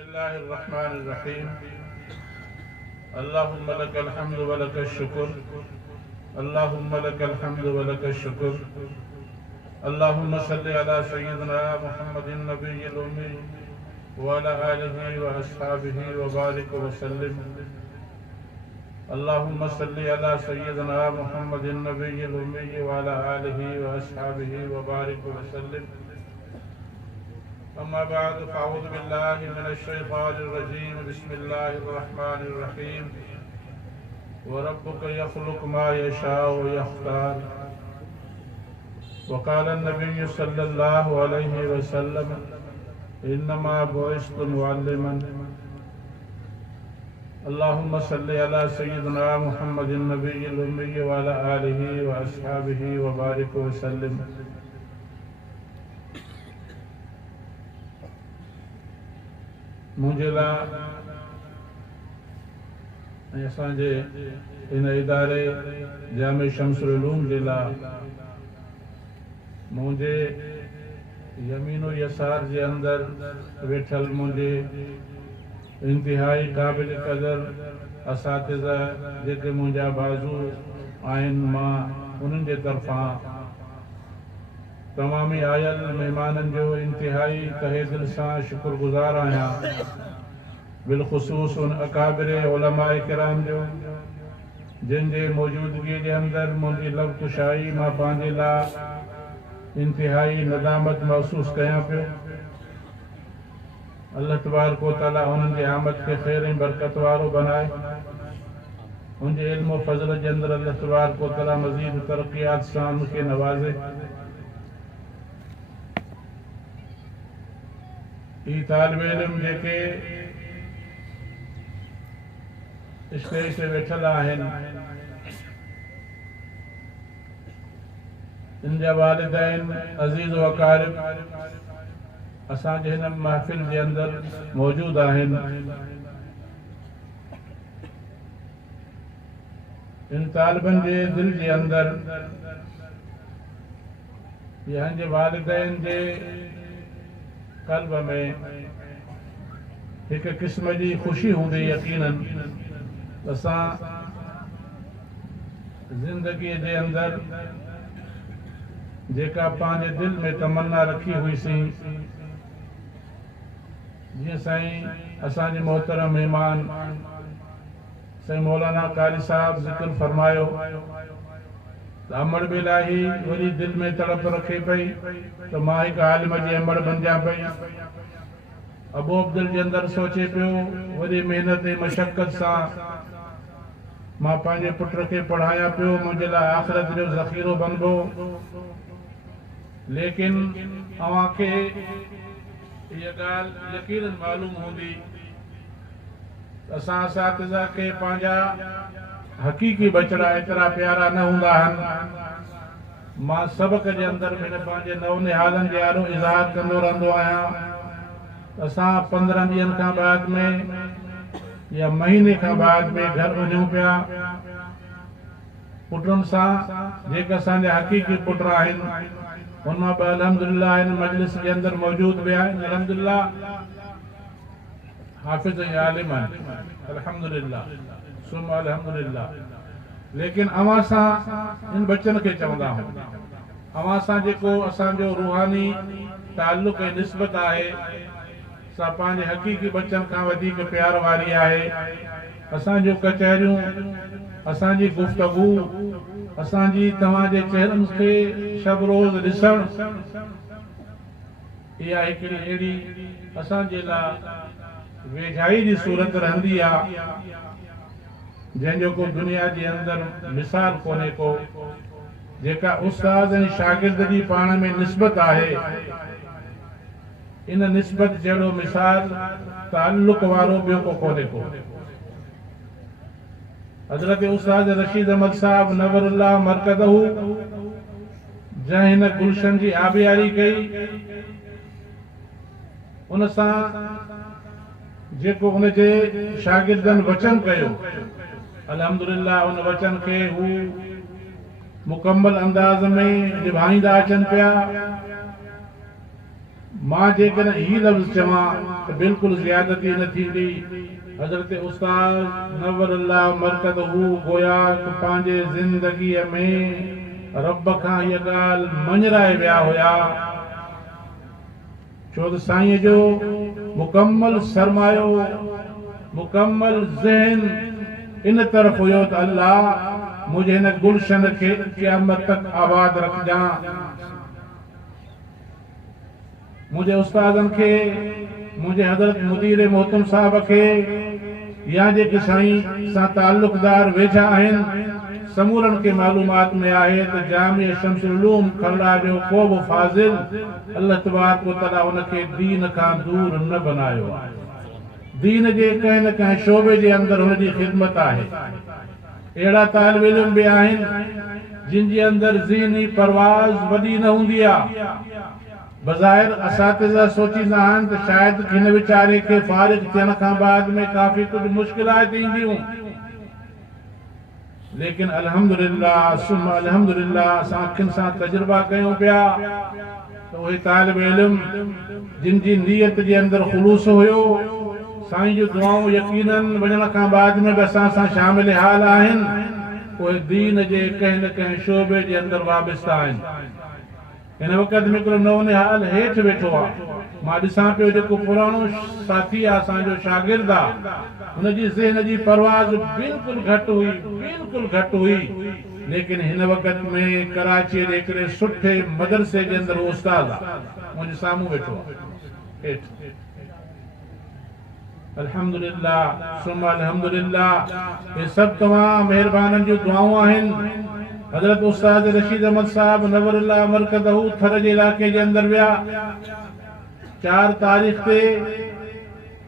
बिस्मिल्लाहिर्रहमानिर्रहीम। अल्लाहुम्मा लकल हम्दु व लकश शुक्र। अल्लाहुम्मा लकल हम्दु व लकश शुक्र। अल्लाहुम्मा सल्लि अला सय्यिदिना मुहम्मदिन नबिय्यिल उम्मी व अला आलिहि व अस्हाबिहि व बारिक व सल्लिम। अल्लाहुम्मा सल्लि अला सय्यिदिना मुहम्मदिन नबिय्यिल उम्मी व अला आलिहि व अस्हाबिहि व बारिक व सल्लिम। अम्मा बाद फ़अऊज़ु बिल्लाहि मिनश शैतानिर रजीम। बिस्मिल्लाहिर्रहमानिर्रहीम। व रब्बुका यख़्लुक़ु मा यशाअु व यख्तार। व क़ाला नबिय्यु सल्लल्लाहु अलैहि वसल्लम इन्नमा बुइस्तु मुअल्लिमन। अल्लाहुम्मा सल्लि अला सय्यिदिना मुहम्मदिन नबिय्यिल उम्मी व अला आलिहि व अस्हाबिहि व बारिक व सल्लिम। मुझे ला असांजे इन इदारे जामे शम्सुल उलूम जे ला मुझे यमीनो यसार जे अंदर वेठल मुझे इंतहाई काबिल कदर असातिज़ा जेके मुझा बाज़ू आहिनि, मां उन्हनि जे तरफ़ां तमामी आयल मेहमाननि जो इंतहाई तहे दिल सां शुक्रगुज़ार आहियां। बिलख़ुसूस उन अकाबिर उलमाए किराम जो जिन जे मौजूदगी जे अंदर मुंहिंजी लब कुशाई मां पंहिंजे लाइ इंतहाई नदामत महसूस कयां पियो। अल्लाह तबारक व तआला उन्हनि जी आमद खे ख़ैर ऐं बरकत वारो बनाए। उनजे इल्म व फज़ल जे अंदर अल्लाह तबारक व तआला मज़ीद तरक़ियात सां उनखे नवाज़े। ही तालिब इल्म जेके स्टेज ते वेठल आहिनि, इन जा वालिदैन अज़ीज़ व अक़ारिब असांजे हिन महफ़िल जे अंदर मौजूद आहिनि। इन तालिबनि जे दिल जे अंदर यहन जे वालिदैन जे क़ल्ब में एक किस्म जी ख़ुशी हूंदी। यकीनन असां ज़िंदगीअ जे अंदर जेका पंहिंजे दिल में तमन्ना रखी हुईसीं, जीअं साईं असांजे मोहतरम मेहमान साईं मौलाना कारी साहब ज़िक्र फरमायो त अमड़ बि इलाही वरी दिल में तड़प रखे पई त मां हिकु आलिम जी अमड़ बणिजां पई। अबू अब्दुल जे अंदर सोचे पियो वरी महिनत ऐं मशक़त सां मां पंहिंजे पुट खे पढ़ायां पियो, मुंहिंजे लाइ आख़िरत जो ज़ख़ीरो बणिबो। लेकिन अव्हां खे इहा ॻाल्हि यकीनन मालूम हूंदी असां असातिज़ा खे पंहिंजा हक़ीक़ी बचड़ा एतिरा प्यारा न हूंदा आहिनि। मां सबक़ जे अंदर में पंहिंजे नवनिहालनि जे आरो इज़हार कंदो रहंदो आहियां। असां 15 ॾींहंनि खां बाद में या महीने खां बाद में घर वञूं पिया पुटनि सां जेके असांजा हक़ीक़ी पुट आहिनि, उन मां ॿ अल्हम्दुलिल्लाह हिन मजलिस जे अंदर मौजूद बि आहिनि। अल्हम्दुलिल्लाह हाफ़िज़ ऐं आलिम आहिनि, अल्हम्दुलिल्लाह सुम अल्हम्दुलिल्लाह। लेकिन अव्हां सां इन बच्चनि खे चवंदा आहियूं, अव्हां सां जेको असांजो रूहानी ताल्लुक़ ऐं निस्बत आहे सा पंहिंजे हक़ीक़ी बच्चनि खां वधीक प्यार वारी आहे। असांजूं कचहरियूं, असांजी गुफ़्तगू, असांजी तव्हांजे चेहरनि खे शब रोज़ ॾिसण, इहा हिकिड़ी अहिड़ी असांजे लाइ वेझाई जी सूरत रहंदी आहे जंहिंजो को दुनिया जे अंदर मिसाल कोन्हे को। जेका उस्ताद ऐं शागिर्द जी पाण में निस्बत आहे, इन निस्बत जहिड़ो मिसाल ताल्लुक़ वारो ॿियो को कोन्हे को। हज़रत उस्ताद रशीद अहमद साहब नवरुल्लाह मरकज़हू जंहिं हिन गुलशन जी आबियारी कई, उन सां जेको उनजे शागिर्दनि वचन कयो, अल्हम्दुलिल्लाह उन वचन खे हू मुकम्मल अंदाज़ में निभाईंदा अचनि पिया। मां जेकॾहिं ही लफ़्ज़ चवां त बिल्कुलु ज़ियादती न थींदी। हज़रत उस्ताद नव्वरल्लाह मरकज़हू गोया पंहिंजे ज़िंदगीअ में रब खां इहा ॻाल्हि मञराए विया हुया, छो त साईं जो मुकम्मल सरमायो, मुकम्मल ज़हन इन तरफ़ हुयो त अल्लाह मुंहिंजे हिन गुलशन खे क़यामत तक आबाद रखजांइ। मुझे उस्तादन के, मुझे हज़रत मुदीर मोहतम साहब के, या जेके साईं सां ताल्लुक़दार वेठा आहिनि, समूरनि खे मालूमात में आहे त जामिया शम्सुल उलूम खरड़ा जो को बि फाज़िल अल्लाह तबारक व तआला उनखे दीन खां दूर न बनायो आहे। दीन जे कंहिं न कंहिं शोबे जे अंदरि हुनजी ख़िदमत आहे। अहिड़ा तालिब इल्म बि आहिनि जिन जे अंदरि ज़हनी परवाज़ वॾी न हूंदी आहे। बज़ाहिर असातिज़ा सोचींदा आहिनि त शायदि हिन वीचारे खे फारिग थियण खां बाद में काफ़ी कुझु मुश्किलात ईंदियूं, लेकिन अल्हम्दुलिल्लाह सुम्मा अल्हम्दुलिल्लाह असां अखियुनि सां तजुर्बा कयूं पिया त उहे तालिब इल्म जिन जी नीयत जे अंदरि ख़ुलूस हुयो, साईं जूं दुआऊं यकीनन वञण खां बाद में बि असां सां शामिल हाल आहिनि, उहे दीन जे कंहिं न कंहिं शोबे जे अंदरि वाबस्ता आहिनि। हिन वक़्त में हिकिड़ो नओं निहाल हेठि वेठो आहे, मां ॾिसां पियो जेको पुराणो साथी आहे, असांजो शागिर्द आहे, हुनजी ज़हन जी परवाज़ बिल्कुलु घटि हुई, बिल्कुलु घटि हुई, लेकिन हिन वक़्त में कराची जे हिकिड़े सुठे मदरसे जे अंदरि उस्ताद आहे, मुंहिंजे साम्हूं वेठो आहे हेठि। अल्हम्दुलिल्लाह सुम्मा अल्हम्दुलिल्लाह, हे सभु तमामु महिरबाननि जूं दुआऊं आहिनि। हज़रत उस्ताद रशीद अहमद साहब नवरुल्लाह मरकज़हू थर जे इलाके जे अंदरि विया। 4 तारीख़ ते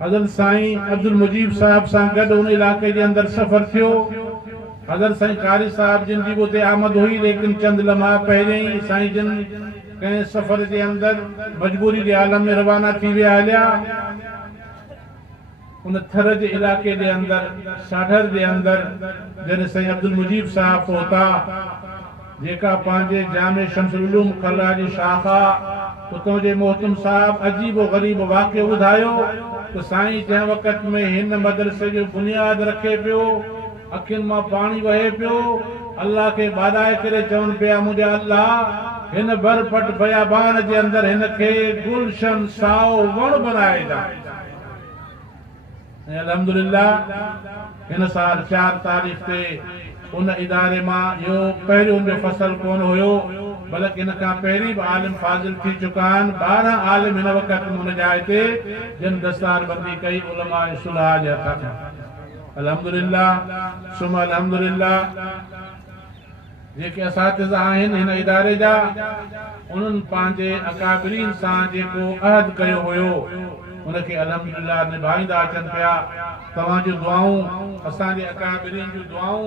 हज़रत साईं अब्दुल मुजीब साहब सां गॾु उन इलाके जे अंदरि सफ़र थियो। हज़रत साईं कारी साहब जिन जी उते आमद हुई, लेकिन चंद लम्हा पहिरियों ई साईं जिन कंहिं सफ़र जे अंदरि मजबूरी जे आलम में रवाना थी विया हलिया। उन थर जे इलाके जे अंदरि साढर जे अंदरि जॾहिं साईं अब्दुल मुजीब साहब पहुता, जेका पंहिंजे जामे शम्सुल उलूम खरड़ा जी शाखा, उतां जे मोहतम साहब अजीब ग़रीब वाक़ियो ॿुधायो त साईं जंहिं वक़्त में हिन मदरसे जो बुनियाद रखे पियो, अखियुनि मां पाणी वहे पियो, अल्लाह खे ॿाॾाए करे चवनि पिया, मुंहिंजा अल्लाह हिन बरफट बयाबान जे अंदरि हिन खे गुलशन साओ वण बनाए ॾा। अल्हम्दुलिल्लाह हिन साल 4 तारीख़ ते उन इदारे मां इहो पहिरियों जो फसल कोन हुयो, बल्कि हिन खां पहिरीं बि आलिम फाज़िल थी चुका आहिनि। 12 आलिम हिन वक़्त हुन जाइ ते जिन दस्तार बंदी कई उलमा सुलह जे हथ खां। अल्हम्दुलिल्लाह सुम्मा अल्हम्दुलिल्लाह, जेके असातिज़ा आहिनि हिन इदारे जा, उन्हनि पंहिंजे अकाबिरीन सां जेको अहद कयो हुयो उनखे अल्हम्दुलिल्लाह निभाईंदा अचनि पिया। तव्हांजूं दुआऊं, असांजे अकाबिरीन जूं दुआऊं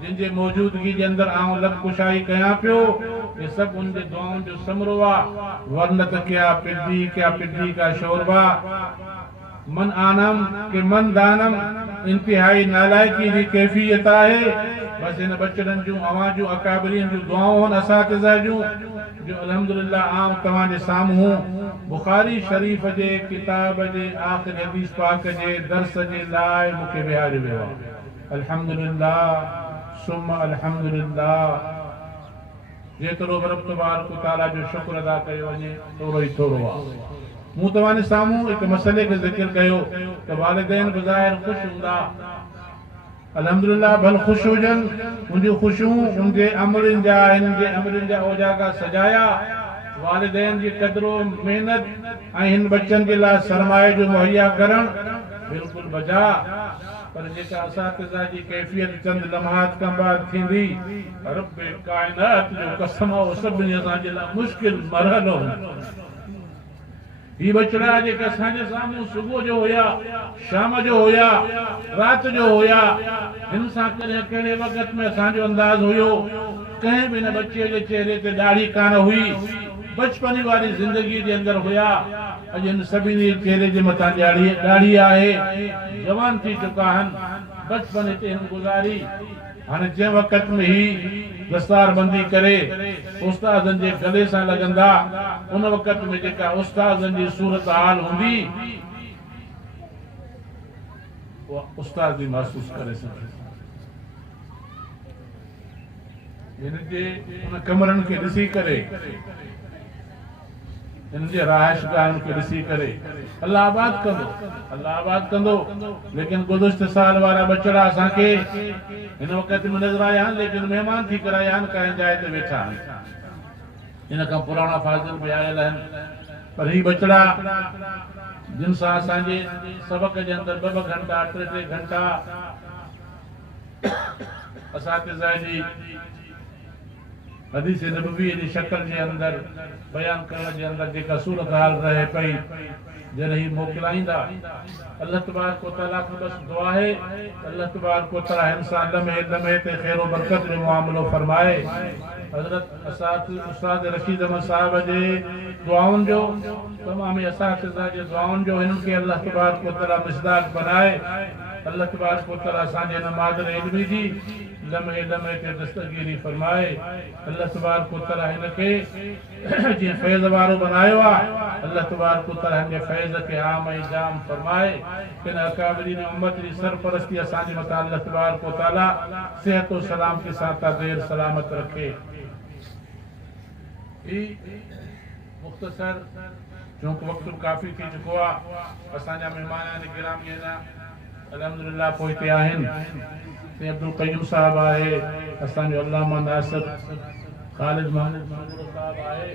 जिन जे मौजूदगी जे अंदरि आऊं लब कुशाई कयां पियो, ये सभु उन जे दुआउनि जो समरो आहे। वर्नत क्या पिद्दी का शोरबा, मन आनम के मन दानम, इंतिहाई नालायकी जी कैफियत आहे। बस इन बचड़नि जूं अवां जूं अकाबिरीन जूं दुआऊं असातिज़ा जूं जो अल्हम्दुलिल्लाह आऊं तव्हांजे साम्हूं बुखारी शरीफ़ जे किताब जे आख़िरी हदीस पाक जे दर्स जे लाइ मूंखे विहारियो वियो आहे। अल्हम्दुलिल्लाह सुम्मा अल्हम्दुलिल्लाह, जेतिरो रब तबारक व तआला जो शुक्र अदा कयो वञे थोरो ई थोरो आहे। मूं तव्हांजे साम्हूं हिकु मसइले खे ज़िक्र कयो त वालिदैन बज़ाहिर ख़ुशि हूंदा, अल्हम्दुलिल्लाह भल ख़ुशि हुजनि, मुंहिंजूं ख़ुशियूं मुंहिंजे अमलनि जा, हिन जे अमलनि जा ओजागा सजाया। वालिदैन जी क़दरो महिनत ऐं हिन बच्चनि जे लाइ सरमाए जो मुहैया करणु बिल्कुलु बजा, पर जेका असातिज़ा जी कैफ़ियत चंद लम्हात खां बाद थींदी, रब काइनात जो कसम हो सभिनी असांजे लाइ मुश्किल मरहलो। ही बचड़ा जेके असांजे साम्हूं सुबुह जो हुया, शाम जो हुया, राति जो हुया, हिन सां कहिड़े वक़्त में असांजो अंदाज़ हुयो, कंहिं बि हिन बच्चे जे चेहरे ते ॾाढ़ी कान हुई, बचपन वारी ज़िंदगी जे अंदरि हुया। अॼु हिन सभिनी चेहरे जे मथां ॾाढ़ी आहे, जवान थी चुका आहिनि, बचपन हिते हिन गुज़ारी, हाणे जंहिं वक़्त में ही दस्तार बंदी करे उस्तादनि जे गले सां लॻंदा उन वक़्त में जेका उस्तादनि जी सूरत हाल हूंदी उहा उस्ताद बि महसूस करे सघे हिन जे उन कमरनि खे ॾिसी करे हिन जे रहाइशगाहनि खे ॾिसी करे अल्लाह आबाद कंदो लेकिन गुज़िश्त साल वारा बचड़ा असांखे हिन वक़्त में नज़र आया आहिनि लेकिन महिमान थी करे आया आहिनि कंहिं जाइ ते वेठा आहिनि हिन खां पुराणा फाज़िल बि आयल आहिनि पर ही बचड़ा जिन सां असांजे सबक जे अंदरि 2 घंटा 3 घंटा असातिज़ा जी हदीस नबवी जी शक्ल जे अंदरि बयान करण जे अंदरि जेका सूरत हाल रहे पई जॾहिं ही मोकिलाईंदा अल्लाह तबारक व तआला खां बस दुआ है अल्लाह तबारक व तआला इंसान लम्हे लम्हे ते खैर व बरकत जो मामलो फरमाए हज़रत उस्ताद रशीद अहमद साहब जे दुआउनि जो तमाम असातिज़ा जे दुआउनि जो हिननि खे अल्लाह तबारक व तआला मिसदाक बनाए अल्लाह तबारक व तआला असांजे हिन मादर इल्मी जी लम्हे लम्हे ते दस्तगीरी फरमाए अल्लाह तबारक व तआला हिनखे जीअं फैज़ वारो बनायो आहे अल्लाह तबारक व तआला हिन जे फैज़ खे आम ऐं जाम फरमाए हिन अकाबरीन उम्मत जी सरपरस्ती असांजे मथां अल्लाह तबारक व तआला सेहत और सलामती सां देर सलामत रखे मुख़्तसर चूंकि वक़्तु काफ़ी थी चुको आहे असांजा महिमान गिरामी अल्हम्दुलिल्लाह पहुते आहिनि अब्दुल क़य्यूम साहब आहे असांजो अल्लामा नासिर ख़ालिद महमूद साहब आहे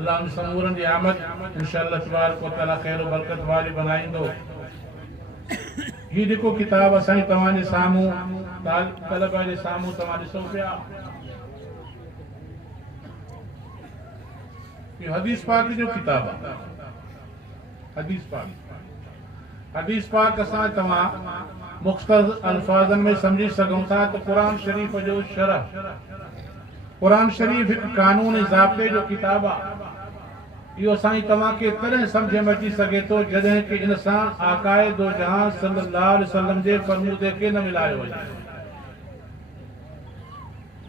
अल्लाह उन समूरनि जी आमद इंशाअल्लाह तबारक व तआला खैर व बरकत वारी बनाईंदो ही जेको किताब असां तव्हांजे साम्हूं तलबा जे साम्हूं तव्हां ॾिसो पिया हदीस पाक जो किताब आहे हदीस पाक असां तव्हां मुख़्तसर अल्फाज़न में समझी सघूं था तो कुरान शरीफ जो शरह कुरान शरीफ एक कानून ज़ाब्ते जो किताब आहे इहो असां तव्हांखे तॾहिं सम्झ में अची सघे थो जॾहिं कि इन सां आकाए दो जहां सल्लल्लाहु अलैहि वसल्लम जे फरमूदे खे न मिलायो वञे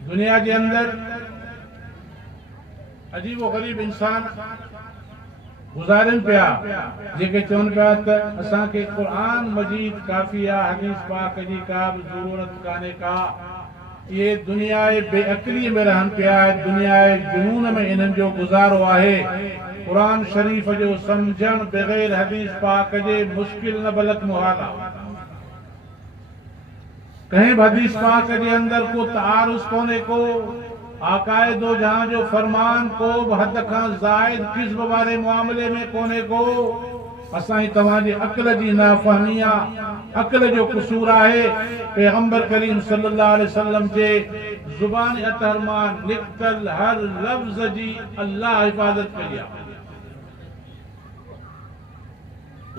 दुनिया जे अंदरि अजीब व गरीब इंसान गुज़ारनि पिया जेके चवनि पिया त असांखे क़ुरान मजीद काफ़ी आहे हदीस पाक जी का बि ज़रूरत कान्हे का ये दुनिया बेअक़ली में रहन पिया दुनिया जुनून में इन्हनि जो गुज़ारो आहे कुरान शरीफ जो समझण बग़ैर हदीस पाक जे मुश्किल न बल्कि मुहाल आहे कहीं हदीस पाक के अंदर को तारुस कोने को आकाए दो जहां जो फरमान को हद का जायद किस्म वाले मामले में कोने को असाई तवाजी अक्ल जी नाफहमिया अक्ल जो कसूर है पैगंबर करीम सल्लल्लाहु अलैहि वसल्लम जे जुबान अतहरमान निकतल हर लफ्ज जी अल्लाह हिफाजत करिया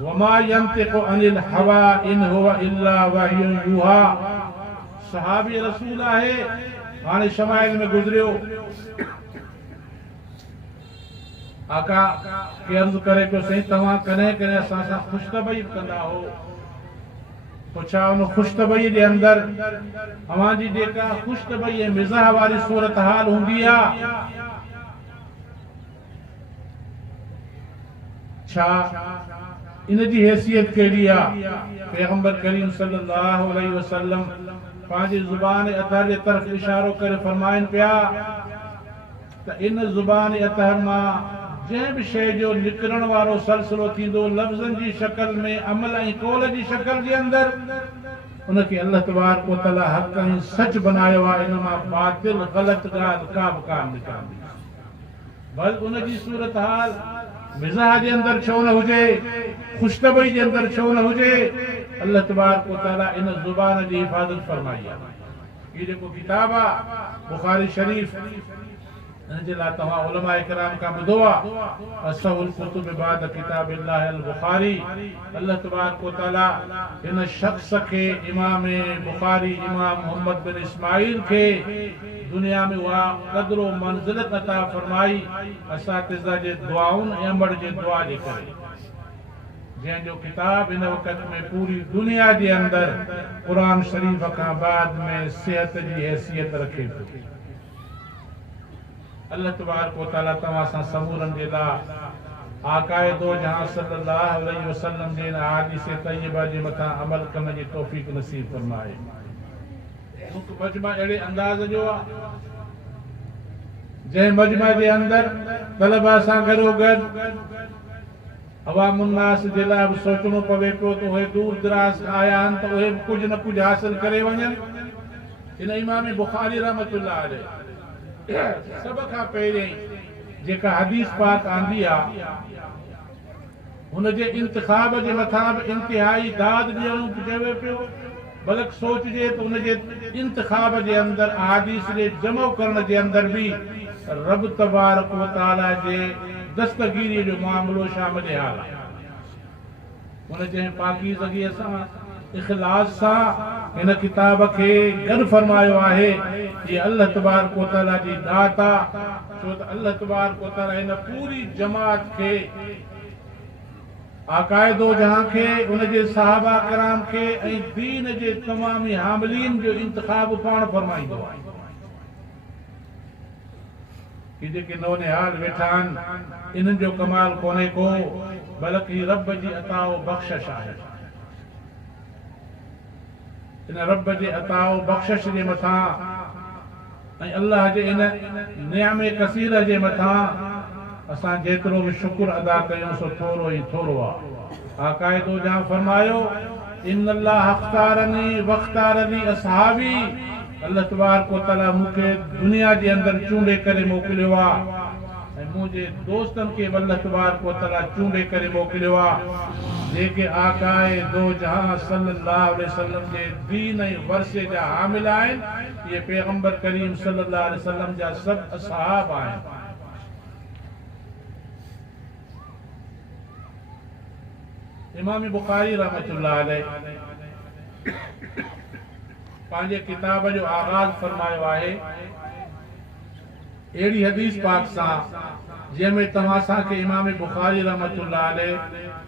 वमा यंतिकु अनिल हवा इन हुवा इल्ला वहयु युहा सहाबी रसूल है हाने शमाइल में गुजरियो आका के अर्ज करे पियो सही तव्हां कॾहिं कॾहिं असां सां ख़ुशतबई कंदा हो पुछा उन ख़ुशतबई जे अंदरि अवां जी जेका ख़ुशतबई मिज़ाह वारी सूरत हाल हूंदी आहे छा इन जी हैसियत कहिड़ी आहे पैगंबर करीम सल्लल्लाहु अलैहि वसल्लम पांजी जुबान अतहर जे तरफ इशारो करे फरमाइन पिया त इन जुबान अतहर मां जंहिं बि शइ जो निकिरण वारो सिलसिलो थींदो लफ़्ज़नि जी शक्ल में अमल ऐं कौल जी शक्ल जे अंदरि उनखे अल्लाह तबारक व तआला हक़ ऐं सच बनायो आहे इन मां बातिल ग़लत ॻाल्हि का बि कान निकिरंदी बस उन जी सूरत हाल मिज़ाह जे अंदरि छो न हुजे ख़ुशतबई जे अंदरि छो न हुजे अल्लाह तबारक व तआला इन ज़ुबान जी हिफ़ाज़त फरमाई आहे ये जेको किताब आहे बुखारी शरीफ़ इन जे लाइ तव्हां उलमा इकराम खां ॿुधो आहे असहुल कुतुब बाद किताबिल्लाह अल बुखारी अल्लाह तबारक व तआला इन शख्स के इमाम बुखारी इमाम मोहम्मद बिन इस्माइल के दुनिया में हुआ कदर व मंजिलत अता फरमाई असातिज़ा जे दुआउनि ऐं अमड़ जे दुआ जे करे जंहिंजो किताब इन वक़्त में पूरी दुनिया जे अंदर कुरान शरीफ़ खां बाद में सिहत जी हैसियत रखे थो। अल्लाह तबारक व तआला तव्हां सां समूरनि जे लाइ आकाए दो जहां सल्लल्लाहु अलैहि वसल्लम जे हदीस तय्यबा जे मथां अमल करण जी तौफ़ीक़ नसीब फरमाए। मजमा अहिड़े अंदाज़ जो आहे जंहिं मजमा जे अंदर तलबा सां गॾोगॾु अवामुन्नास जे लाइ बि सोचणो पवे पियो त उहे दूर दराज आया आहिनि त उहे कुझु न कुझु हासिल करे वञनि। इन इमाम बुखारी रहमतुल्लाह अलैह सभ खां पहिरियों जेका हदीस पाक आंदी आहे हुनजे इंतिखाब जे मथां बि इंतिहाई दाद ॾियणो चवे पियो। बल्कि सोचिजे त हुनजे इंतिखाब जे अंदर अहादीस जे जमो करण जे अंदर भी रब तबारक व तआला जे दस्तगीरी जो मामलो शामिल हाल आहे। हुन जे पाकीज़गीअ सां इख़लास सां हिन किताब खे गॾु फरमायो आहे कि अल्लाह तबारक व तआला जी दात आहे। छो त अल्लाह तबारक व तआला हिन पूरी जमात खे आकायदो जहां खे उनजे सहाबा कराम खे ऐं दीन जे तमामी हामिलीन जो इंतखाब पाण फरमाईंदो आहे कि जेके नौनिहाल वेठा आहिनि इन्हनि जो कमाल कोन्हे को बल्कि रब जी अता बख़्शिश आहे। इन रब जे अता बख़्शिश जे मथां ऐं अल्लाह जे इन नियामे कसीर जे मथां असां जेतिरो भी शुक्र अदा कयूं सो थोरो ई थोरो आहे। आकायदो जहां फरमायो इन्नल्लाह अख्तारनी वख्तारनी असहाबी। अल्लाह तबारक व तआला मूंखे दुनिया जे अंदर चूंडे करे मोकिलियो आहे ऐं मुंहिंजे दोस्तनि खे अल्लाह तबारक व तआला चूंडे करे मोकिलियो आहे जेके आकाए दो जहां सल्लल्लाहु अलैहि वसल्लम जे दीन ऐं वर्से जा हामिल आहिनि। ये पैगंबर करीम सल्लल्लाहु अलैहि वसल्लम जा सब असहाब आहिनि। इमाम बुखारी रहमतुल्लाह अलैह पंहिंजे किताब जो आगाज़ फरमायो आहे अहिड़ी हदीस पाक सां जंहिंमें तव्हां असांखे इमाम बुखारी रहमतुल्लाह अलैह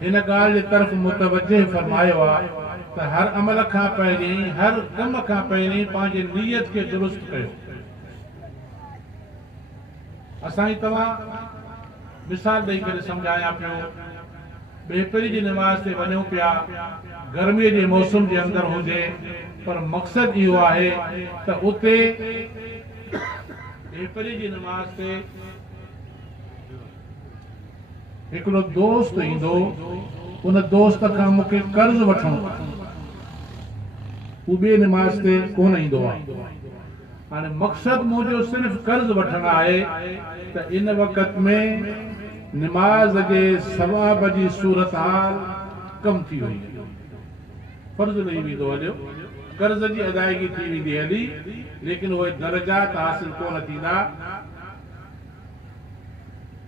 हिन ॻाल्हि जे तरफ़ मुतवज्जिह फरमायो आहे त हर अमल खां पहिरीं हर कम खां पहिरीं पंहिंजे नियत खे दुरुस्त कयो। असां तव्हां मिसाल ॾेई करे सम्झायां पियो। बेपरी जी नमाज़ ते वञूं पिया गर्मीअ जे मौसम जे अंदर हुजे पर मक़सद इहो आहे त उते बेपरी जी नमाज़ ते हिकिड़ो दोस्त ईंदो उन दोस्त खां मूंखे कर्ज़ वठणो उहो ॿिए नमाज़ ते कोन ईंदो आहे। हाणे मक़सद मुंहिंजो सिर्फ़ कर्ज़ वठणु आहे त इन वक़्त में नमाज जे सवाब जी सूरत हाल कम थी वई। फर्ज़ लही वेंदो हलियो कर्ज़ जी अदायगी थी वेंदी हली लेकिन उहे दर्जात हासिल कोन थींदा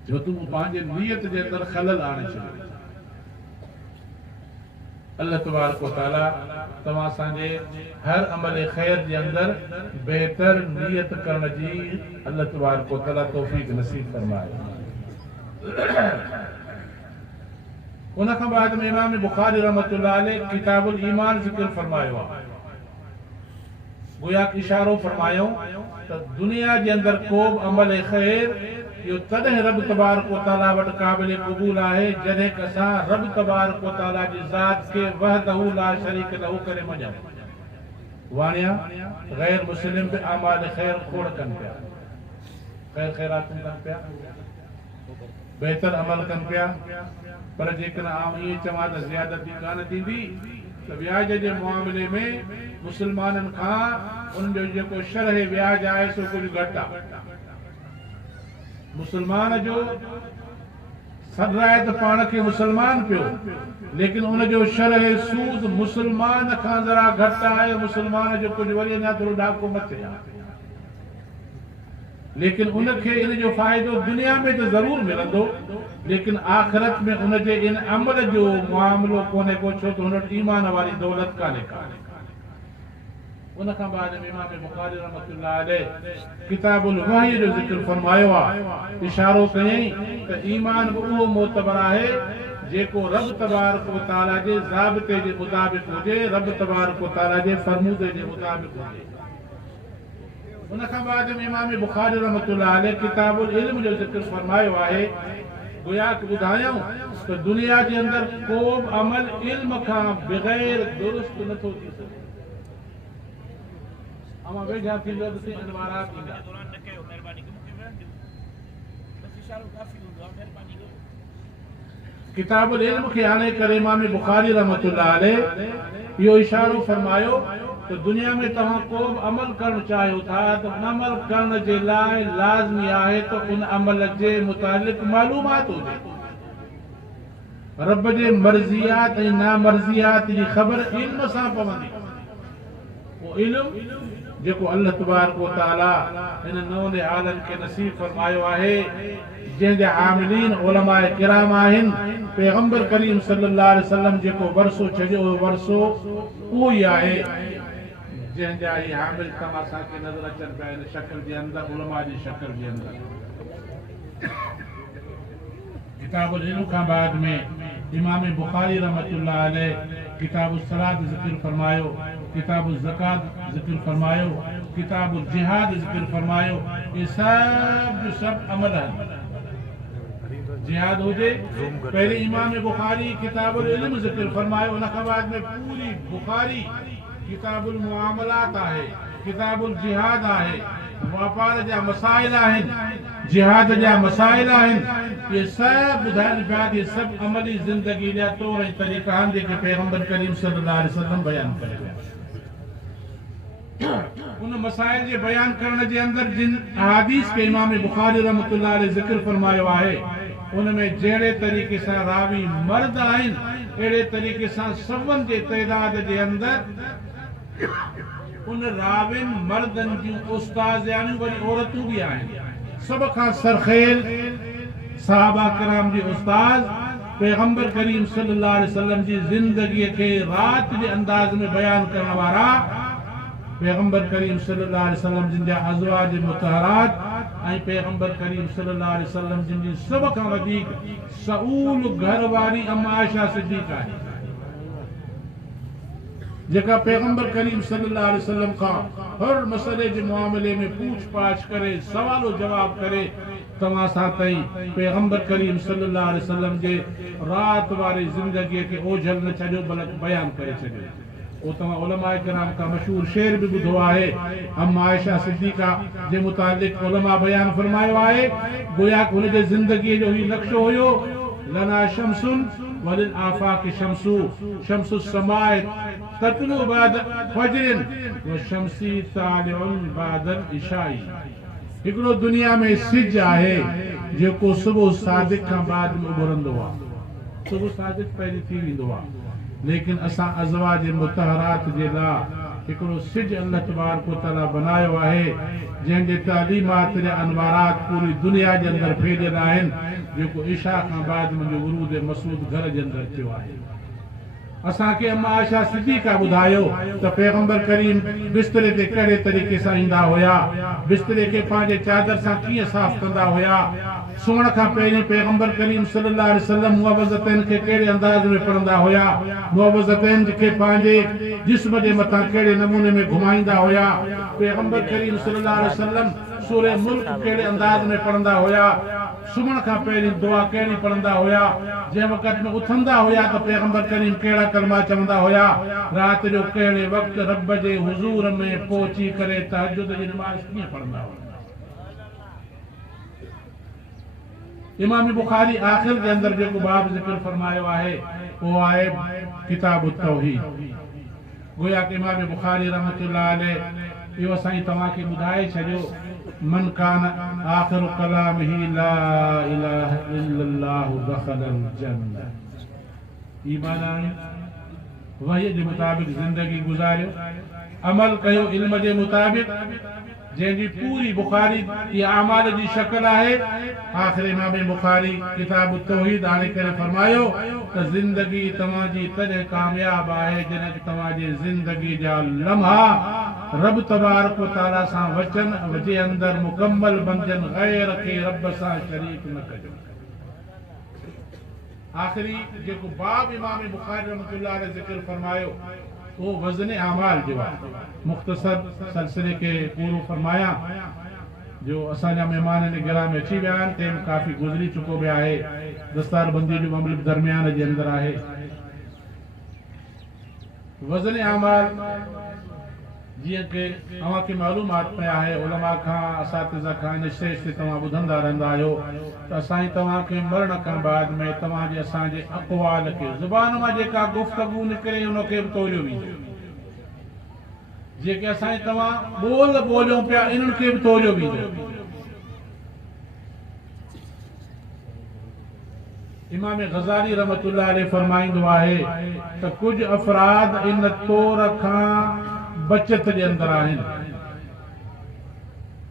जो तूं पंहिंजे नियत जे अंदर ख़लल आणे छॾियो। अल्लाह तबारक व तआला तव्हां असांजे हर अमल ख़ैर जे अंदर बेहतर नियत करण जी अल्लाह तबारक व तआला तौफ़ीक़ नसीब फरमाए। उन खां बाद में इमाम बुखारी रहमतुल्लाह अलैह किताबुल ईमान ज़िक्र फरमायो आहे। गोया इशारो फरमायो त दुनिया जे अंदर को बि अमल ख़ैर इहो तॾहिं रब तबारक व तआला वटि क़ाबिल क़बूल आहे जॾहिं कि असां रब तबारक व तआला जी ज़ात खे वहदहू ला शरीक लहू करे मञूं। वाणिया गैर मुस्लिम बि अमाल ख़ैर खोड़ कनि पिया ख़ैर ख़ैरात कनि पिया बेहतर अमल कनि पिया पर जेकॾहिं आउं ईअं चवां त ज़ियादती कान थींदी त व्याज जे मामले में मुस्लमाननि खां उनजो जेको शरह व्याज आहे सो कुझु घटि आहे। मुस्लमान जो सर आहे त पाण खे मुस्लमान पियो लेकिन उनजो शरह सूद मुस्लमान खां ज़रा घटि आहे। मुस्लमान जो कुझु वरी अञा थोरो ॾाको मथे आहे लेकिन उनखे इन जो फ़ाइदो दुनिया में तो ज़रूर मिलंदो लेकिन आख़िरत में उनजे इन अमल जो मामलो कोन्हे को छो तो हुन ईमान वारी दौलत कान्हे का। उन खां बाद इमाम बुखारी रहमतुल्लाह अलैह किताबुल वही जो ज़िक्र फरमायो आहे। इशारो कयईं त ईमान बि उहो मोतबर आहे जेको रब तबारक व तआला जे ज़ाबिते जे मुताबिक़ हुजे, रब तबारक व तआला जे फरमूदे जे मुताबिक़ हुजे। उन खां बाद में इमाम बुखारी रहमतुल्लाह अलैह किताबुल इल्म जो ज़िक्र फरमायो आहे। गोया कि ॿुधायूं त दुनिया जे अंदर को बि अमल इल्म खां बग़ैर दुरुस्त नथो थी सघे। अमा वेझा थींदो त अनवारात थींदा। किताबुल इल्म खे आणे करे इमाम बुखारी रहमतुल्लाह अलैह इहो इशारो फरमायो तो दुनिया में तव्हां को बि अमल करणु चाहियो था तो उन अमल करण जे लाइ लाज़मी आहे तो उन अमल जे मुतालिक़ मालूमात हुजे। रब जे मर्ज़ियात ऐं नामर्ज़ियात जी ख़बर इल्म सां पवंदी। वो इल्म जेको अल्लाह तबारक व तआला इन नौने आलम खे नसीब फरमायो आहे, जंहिंजा आमिलीन उलमाए किराम आहिनि। पैगंबर करीम सल्लल्लाहु अलैहि वसल्लम जेको वरसो छॾियो हो वरसो उहो ई आहे जंहिंजा ही हामिल कम असांखे नज़र अचनि पिया इन शक्ल जे अंदरि, उलमा जी शक्ल जे अंदरि। किताबुल इल्म खां बाद में इमाम बुखारी रहमतुल्लाह अलैह किताबुल सलात ज़िक्र फरमायो, किताबुल ज़कात ज़िक्र फरमायो, किताबुल जिहाद ज़िक्र फरमायो। ये सब जो सब अमल है। जिहाद हुजे पहले इमाम बुखारी किताबुल इल्म ज़िक्र फरमायो, उन खां बाद में पूरी बुखारी किताबुल मुआमलात आहे, किताबुल जिहाद आहे, वापार जा मसाइल आहिनि, जिहाद जा मसाइल आहिनि। ये सब ॿुधाइनि पिया ये सब अमली ज़िंदगी जा तौर ऐं तरीक़ा आहिनि जेके पैगंबर करीम सल्लल्लाहु अलैहि वसल्लम बयान कया। उन मसाइल जे बयान करण जे अंदरि जिन अहादीस के इमाम बुखारी रहमतुल्लाह अलैह ज़िक्र फरमायो आहे उनमें जहिड़े तरीक़े सां रावी मर्द आहिनि अहिड़े तरीक़े सां सभनि जे तइदाद जे अंदरि उन राविन मर्दनि जूं उस्ताज़यानियूं वरी औरतूं बि आहिनि। सभ खां सरखेल सहाबा किराम जी उस्ताद पैगंबर करीम सल्लल्लाहु अलैहि वसल्लम जी ज़िंदगीअ खे रात जे अंदाज़ में बयान करण वारा पैगंबर करीम सल्लल्लाहु अलैहि वसल्लम जिन जा अज़वाज मुतहरात ऐं पैगंबर करीम सल्लल्लाहु अलैहि वसल्लम जिन जी सभ खां वधीक सऊल घर वारी अम्मा आयशा सिद्दीक़ा आहे, जेका पैगंबर करीम सल्लल्लाहु अलैहि वसल्लम खां हर मसले जे मामले में पूछ पाछ करे सवालो जवाब करे तव्हां सां ताईं पैगंबर करीम सल्लल्लाहु अलैहि वसल्लम जे रात वारी ज़िंदगीअ खे ओझल न छॾियो बल्कि बयान करे छॾियो। वो तव्हां उलमा किराम का मशहूर शेर भी ॿुधो आहे। अम्मा आयशा सिद्दीक़ा जे मुतालिक़ उलमा बयान फरमायो आहे गोया हुन जे ज़िंदगीअ जो ही नक्शो हुयो लना शमसुन वलिल आफाक शमसु शमसु समाए ततलु बाद फजरिन व शमसी तालिउन बादल इशाई। हिकिड़ो दुनिया में सिज आहे जेको सुबुह सादिक खां बाद में उभरंदो आहे। सुबुह सादिक पहिरीं थी वेंदो आहे लेकिन असां अज़वाज मुतहरात जे लाइ हिकिड़ो सिज अल्लाह तबारक व तआला बनायो आहे जंहिंजे तालीमात जा अनवारात पूरी दुनिया जे अंदरि फैलियल आहिनि जेको इशा खां बाद मुंहिंजो वरूद मसूद घर जे अंदरि थियो आहे। असांखे अम्मा आयशा सिद्दीक़ा ॿुधायो त पैगंबर करीम बिस्तरे ते कहिड़े तरीक़े सां ईंदा हुया, बिस्तरे खे पंहिंजे चादर सां कीअं साफ़ कंदा हुया, सुम्हण खां पहिरीं पैगंबर करीम सल्लल्लाहु अलैहि वसल्लम मुअव्वज़तैन खे कहिड़े अंदाज़ में पढ़ंदा हुया, मुअव्वज़तैन खे पंहिंजे जिस्म जे मथां कहिड़े नमूने में घुमाईंदा हुया, पैगंबर करीम सल्लल्लाहु अलैहि वसल्लम सूरे मुल्क कहिड़े अंदाज़ में पढ़ंदा हुया, सुम्हण खां पहिरीं दुआ कहिड़ी पढ़ंदा हुया, जंहिं वक़्त में उथंदा हुया त पैगंबर करीम कहिड़ा कलमा चवंदा हुया, रात जो कहिड़े वक़्त रब जे हुज़ूर में पहुची करे तहज्जुद जी नमाज़ कीअं पढ़ंदा हुया। इमाम बुखारी आखिर के अंदर जेको बाब ज़िक्र फरमायो आहे वो आहे किताब तौहीद। गोया कि इमाम बुखारी रहमतुल्लाह अलैह इहो असां तव्हांखे ॿुधाए छॾियो मन कान आखिर कलामिही ला इलाहा इल्लल्लाहु दखलल जन्नह। ईमान आणे वही जे मुताबिक़ ज़िंदगी गुज़ारियो, अमल कयो इल्म जे मुताबिक़ जंहिंजी पूरी बुखारी इहा अमाल जी शक्ल आहे। आख़िर इमाम बुखारी किताब तौहीद आणे करे फरमायो त ज़िंदगी तव्हांजी तॾहिं कामयाब आहे जॾहिं तव्हांजे ज़िंदगी जा लम्हा रब तबारक व तआला सां वचन जे अंदरि मुकम्मल बंधजनि, गैर खे रब सां शरीक न कजो। आखिरी जेको बाब इमाम बुखारी रहमतुल्लाह अलैह ज़िक्र फरमायो वो वज़न आमाल जो आहे मुख़्तसर सिलसिले के पूरो फरमाया जो असांजा महिमान गिराम अची विया आहिनि टाइम काफ़ी गुज़री चुको बि आहे दस्तारबंदी जो अमल दरमियान जे अंदरि आहे वज़न आमाल जीअं कि तव्हांखे मालूमात पिया आहे उलमा खां असातिज़ा खां इन स्टेज ते तव्हां ॿुधंदा रहंदा आहियो त असां तव्हांखे मरण खां बाद में तव्हांजे असांजे अक़वाल खे ज़ुबान मां जेका गुफ़्तगू निकिरे उनखे बि तोलियो वेंदो जेके असां तव्हां ॿोल ॿोलियूं पिया इन्हनि खे बि तोलियो वेंदो इमाम ग़ज़ाली रहमतुल्लाह अलैह फरमाईंदो आहे त कुझु अफ़राद इन तौर खां बचत जे अंदरि आहिनि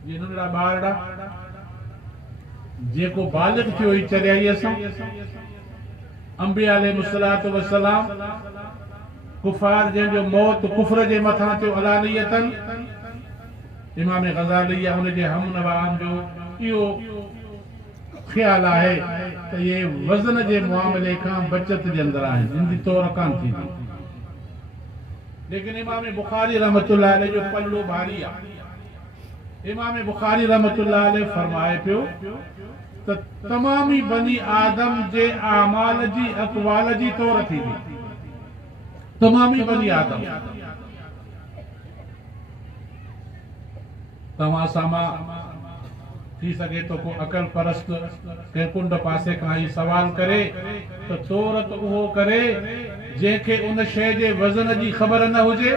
जीअं नंढड़ा ॿार जेको बालिग़ थियो ई चरियाईअ सां अंबिया अलैहिस्सलातु वस्सलाम कुफार जंहिंजो मौत कुफ्र जे मथां थियो अलानियतन इमाम ग़ज़ाली उनजे हमनवान जो इहो ख़्याल आहे त इहे वज़न जे मुआमले खां बचत जे अंदरि आहिनि इन जी तौर कान थींदी लेकिन इमाम बुखारी रहमतुल्लाह अलैह जो पल्लो भारी आहे इमाम बुखारी रहमतुल्लाह अलैह फरमाए पियो त तमामी बनी आदम जे आमाल जी अक़वाल जी तौर थींदी तमामी बनी आदम तव्हां सां थी सके तो को अकल परस्त के कुंड पासे खां ही सवाल करे तो तौरत उहो करे जंहिंखे उन शइ जे वज़न जी ख़बर न हुजे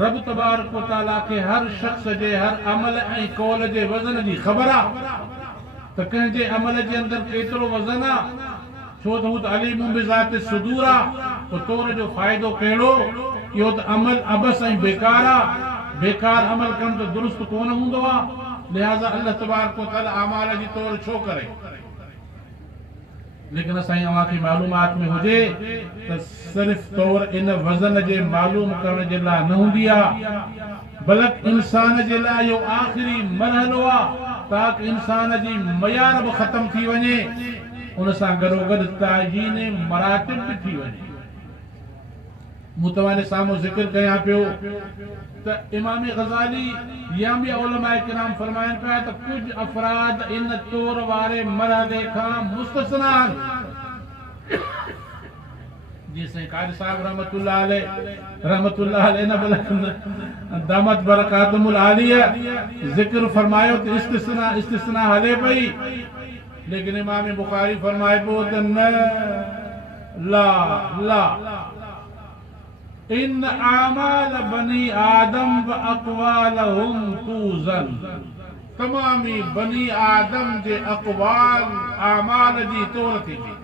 रब तबारक व तआला के हर शख्स जे हर अमल ऐं कौल जे वज़न जी ख़बर आहे त कंहिंजे अमल जे अंदरि केतिरो वज़न आहे छो त हू त अलीम बिज़ात सुदूर आहे तो तौर जो फ़ाइदो कहिड़ो इहो त अमल अबस ऐं बेकार आहे बेकार अमल कनि त दुरुस्त कोन हूंदो आहे लिहाज़ा अल्लाह तबारक व तआला आमाल जी तौर छो करे लेकिन असांजी अव्हांखे मालूमात में हुजे त सिर्फ़ तौर इन वज़न जे मालूम करण जे लाइ न हूंदी आहे बल्कि इंसान जे लाइ इहो आख़िरी मरहलो आहे ताकि इंसान जी मयार बि ख़तम थी वञे उन सां गॾोगॾु ताजीन मरातिब बि थी वञे मूं तव्हांजे साम्हूं ज़िक्र कयां पियो त इमाम ग़ज़ाली या ॿिया उलमा किराम फरमाइनि पिया त कुझु अफ़राद इन तौर वारे मरहले खां मुस्तस्ना आहिनि जीअं साईं क़ारी साहिब रहमतुल्लाह अलैह न दामत बरकातुहुल आलिया ज़िक्र फरमायो त इस्तिस्ना हले पई लेकिन इमाम बुखारी फरमाए पियो त न ला इन आमाल बनी आदम व अक़वालहुम तूज़न तमामी बनी आदम जे अक़वाल आमाल जी तौर थींदी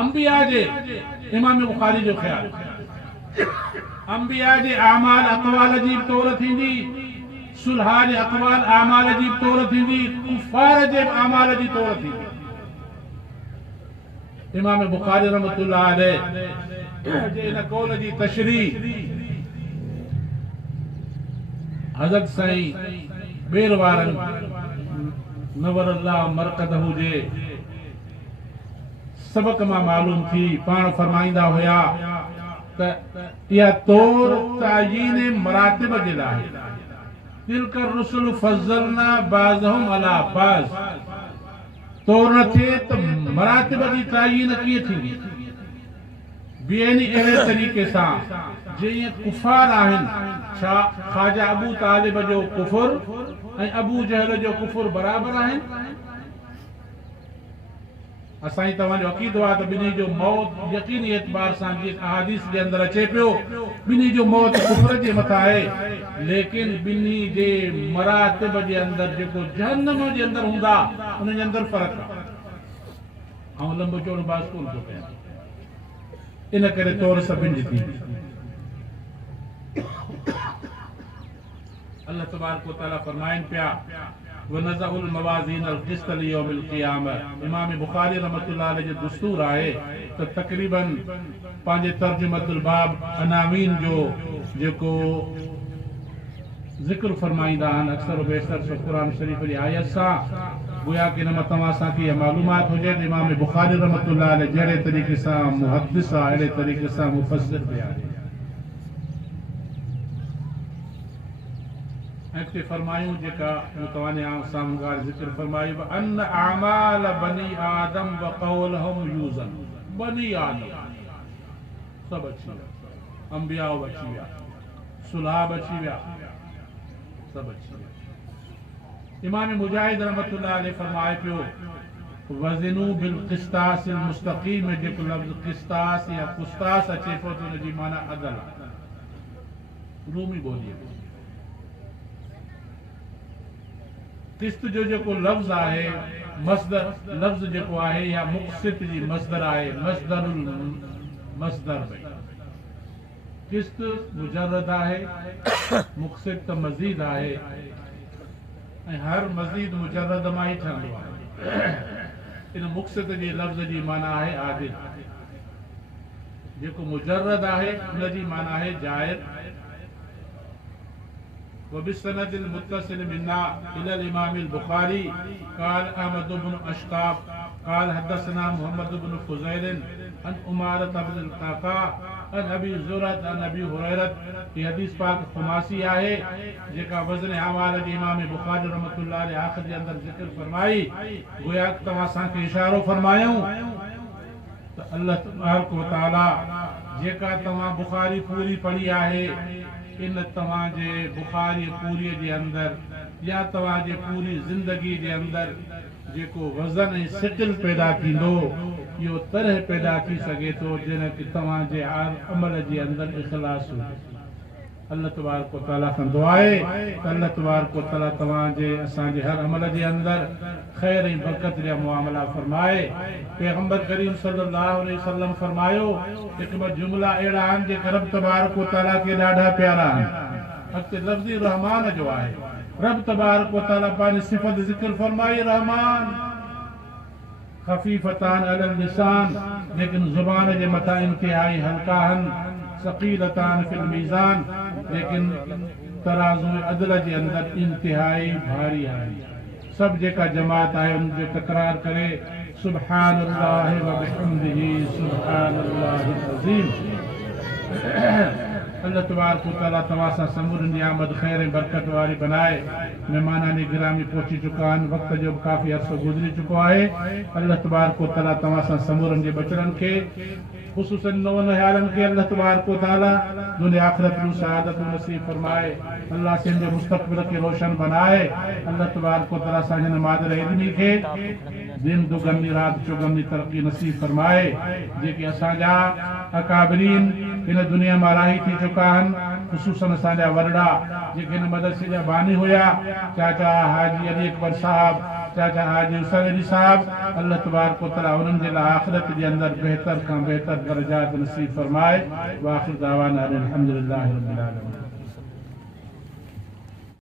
अंबिया जे इमाम बुखारी जो ख्याल अंबिया जे आमाल अक़वाल जी तौर थींदी सुलहा जे अक़वाल आमाल जी तौर थींदी कुफार जे आमाल जी तौर थींदी इमाम बुखारी रहमतुल्लाह अलैह इन कौल जी तशरीह हज़रत साईं बेर वारन नवरल्लाह मरकदहू जे सबक मां मालूम थी पाण फरमाईंदा हुया त इहा तौर तायीन मरातिब जे लाइ तिलकर रुसुल फज़लना बाज़हुम अला बाज़ तौर न थिए त मरातिब जी तायीन कीअं थींदी बेनी अहिड़े तरीक़े सां जीअं कुफार आहिनि छा ख़्वाजा अबू तालिब जो कुफुर ऐं अबू जहल जो कुफुर बराबरि आहिनि असांजी तव्हांजो अक़ीदो आहे त ॿिन्ही जो मौत यकीनी एतबार सां जीअं अहादीस जे अंदरि अचे पियो ॿिन्ही जो मौत कुफर जे मथां आहे लेकिन ॿिन्ही जे मरातिब जे अंदरि जेको जहन्नम जे अंदरि हूंदा उन जे अंदरि फ़र्क़ु आहे ऐं लंबो चौड़ो बाज़ कोन थो कयां इन करे तौर सभिनि जी थींदी अल्लाह तबारक व तआला फरमाइनि पिया वनज़उल मवाज़ीन अलक़िस्त लियौमिल क़ियामह इमाम बुखारी रहमतुल्लाह अलैह जो दस्तूर आहे त तक़रीबन पंहिंजे तर्जुमतुल बाब अनामीन जो जेको ज़िक्र फरमाईंदा आहिनि अक्सर बेशतर क़ुरान शरीफ़ जी आयत सां गोया कि न तव्हां असांखे इहा मालूमात हुजे त इमाम बुखारी रहमतुल्लाह अलैह जहिड़े तरीक़े सां मुहद्दिस आहे अहिड़े तरीक़े सां मुफ़स्सिर बि आहे। ऐं फरमायूं जेका तव्हांजे साम्हूं ॻाल्हि ज़िक्र फरमाई अन आमाल बनी आदम व क़ौलहुम यूज़न। बनी आदम सभु अची विया, अंबिया अची विया, सुलाब अची विया, सभु अची विया। इमाम मुजाहिद रहमतुल्लाह अलैह फरमाए पियो वज़नू बिल क़िस्तास मुस्तक़ीम में जेको लफ़्ज़ क़िस्तास या कुस्तास अचे पियो त उनजी माना अदल आहे। रूमी ॿोलीअ में क़िस्त जो जेको लफ़्ज़ आहे मस्दर लफ़्ज़ जेको आहे या मुक़सित जी मस्दर आहे मस्दर में क़िस्त मुजर्रद आहे, मुक़सित त मज़ीद आहे ऐं हर मज़ीद मुजर्रद मां ई ठहंदो आहे। इन मुक़सित जे लफ़्ज़ जी माना आहे आदिल। जेको मुजर्रद आहे उनजी माना आहे जाइर। وبالسند المتصل منا إلى الإمام البخاري قال أحمد بن أشقاف قال حدثنا محمد بن فضيل عن أمارة بن القعقاع عن أبي زرعة عن أبي هريرة في حديث پاک خماسی आहे जेका वज़न अमाल जे इमाम बुखारी रहमतुल्लाह अलैह आख़िर जे अंदर ज़िक्र फरमाई। गोया तव्हां असांखे इशारो फरमायूं त अल्लाह तबारक व तआला जेका तव्हां बुखारी पूरी पढ़ी आहे इन तव्हांजे बुखारी पूरीअ जे अंदरि या तव्हांजे पूरी ज़िंदगी जे अंदरि जेको वज़न ऐं सिकिल पैदा थींदो इहो तरह पैदा थी सघे थो जॾहिं की तव्हांजे अमल जे अंदरि इख़लास हुजे। अल्लाह तबारक व तआला खां दुआ आहे त अल्लाह तबारक व तआला तव्हांजे असांजे हर अमल जे अंदरि ख़ैर ऐं बरकत जा मुआमला फरमाए। पैगंबर करीम सल्लल्लाहु अलैहि वसल्लम फरमायो हिकु ॿ जुमला अहिड़ा आहिनि जेके रब तबारक व तआला खे ॾाढा प्यारा आहिनि। अॻिते लफ़्ज़ी रहमान जो आहे। रब तबारक व तआला पंहिंजी सिफ़त ज़िक्र फरमाई रहमान ख़फ़ीफ़तान अलल लिसान लेकिन ज़ुबान जे मथां इंतिहाई हल्का आहिनि, सक़ीलतान फिल मीज़ान लेकिन तराज़ू अदल जे अंदरि इंतिहाई भारी आहे। सभु जेका जमात आहे उन जो तकरार करे सुब्हानल्लाह व बिहम्दिही सुब्हानल्लाहिल अज़ीम। अल्लाह तबारक व तआला तव्हां सां समूरनि जी आमद ख़ैर ऐं बरकत वारी बनाए। महिमानानी गिरामी पहुची चुका आहिनि, वक़्त जो बि काफ़ी अरसो गुज़री चुको आहे। अल्लाह तबारक व तआला तव्हां सां समूरनि जे बचड़नि खे ख़ुसूसन नवनि हयालनि खे अल्लाह तबारक व तआला दुनिया आख़िरत में सआदत नसीब फरमाए। अल्लाह सिंध मुस्तक़बिल खे रोशन बनाए। अल्लाह तबारक व तआला असांजे हिन मादर इल्मी खे दिन दुगनी रात चौगनी तरक्की नसीब फरमाए। जेके असांजा अकाबरीन हिन दुनिया में राही थी चुका आहिनि, ख़ुसूसन असांजा वरड़ा जेके हिन मदरसे जा बानी हुया, चाचा हाजी अली अकबर साहब, चाचा हाजी हुसैन अली साहब, अल्लाह तबारक व तआला उन्हनि जे लाइ आख़िरत जे अंदरि बहितर खां बहितर दर्जात नसीब फरमाए। व आख़िर दावाना अनिल हम्दुलिल्लाहि रब्बिल आलमीन।